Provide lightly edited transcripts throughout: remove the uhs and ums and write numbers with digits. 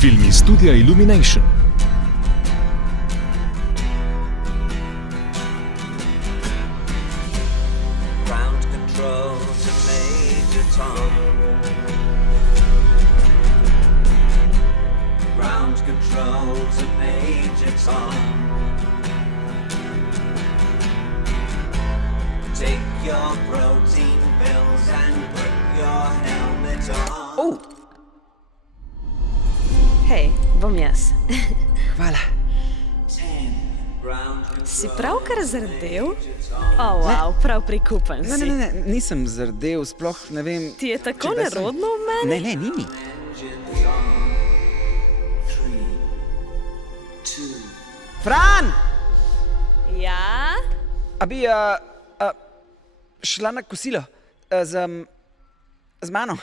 Film iz studia Illumination. Ground control to Major Tom. Ground control to Major Tom. Take your protein pills and put your helmet on. Hej, bom jaz. Hvala. Ground Si control. pravkar zardel? Wow, prav prikupen si. Ne, nisem zardel, sploh ne vem. Ti je tako če da sem- nerodno v meni? Ne, ni mi. Engines on. 3, 2. Fran! Ja? A bi šla na kosilo z mano?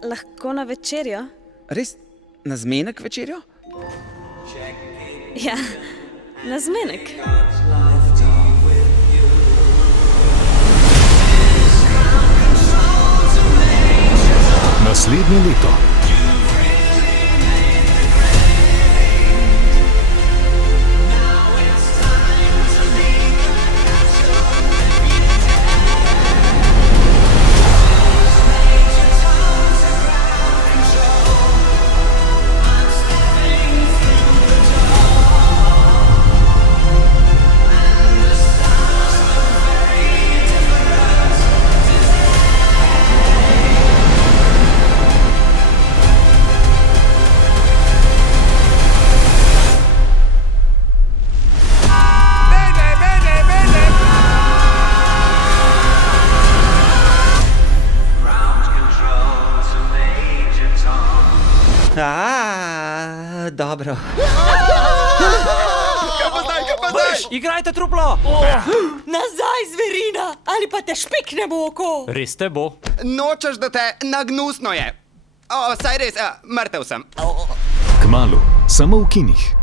Lahko na večerjo? Res? Na zmenek večerjo? Ja, na zmenek. Naslednje leto. Ground control to Major Tom. Dobro. Igrajte truplo! Nazaj, zverina, ali pa te špiknemo oko. Res te bo. Nočeš, da te nagnusno je. Saj res, mrtev sem. Kmalu, samo v kinih.